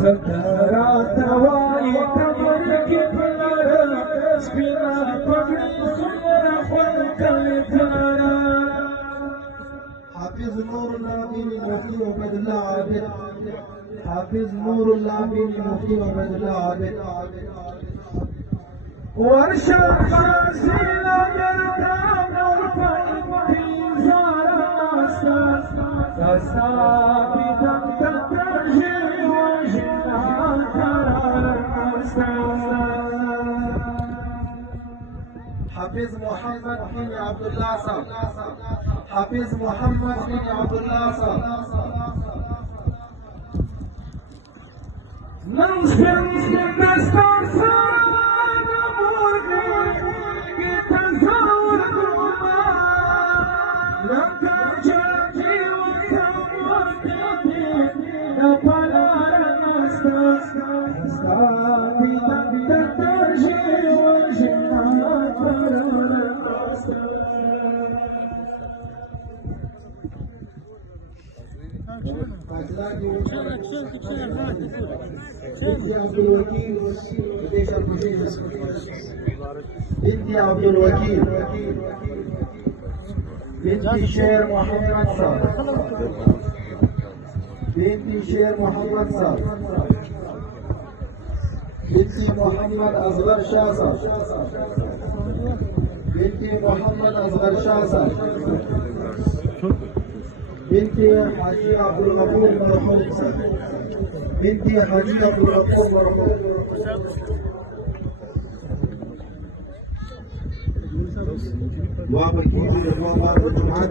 زندرات دوائی کمر کی پلارا سپینا پگڑی سمرا خون کلتارا حافظ نور الله بن مفتی عبد الله عابد حافظ نور الله بن مفتی عبد الله عابد ورشا خاسینا درتا نور پا انتظار ناستا دستا بیدم تترجی وجنا قرار ناستا حافظ محمد بن عبد الله صاحب حافظ محمد بن عبد الله صاحب نمسن دستار سارا مرگی کی تصور دوما لکا جاکی وطا مرگی نپلار نستا نستا بیدن تترجی وجنا قرار نستا بنتي عبد الوكيل بنتي شير محمد صالح بنتي شير محمد صالح بنتي محمد أصغر شاه صالح بنتي محمد أصغر شاه صالح بنتي حاجي عبد الغفور مرحوم بنتي حاجي عبد الغفور مرحوم وعمل كل الجماعات والجماعات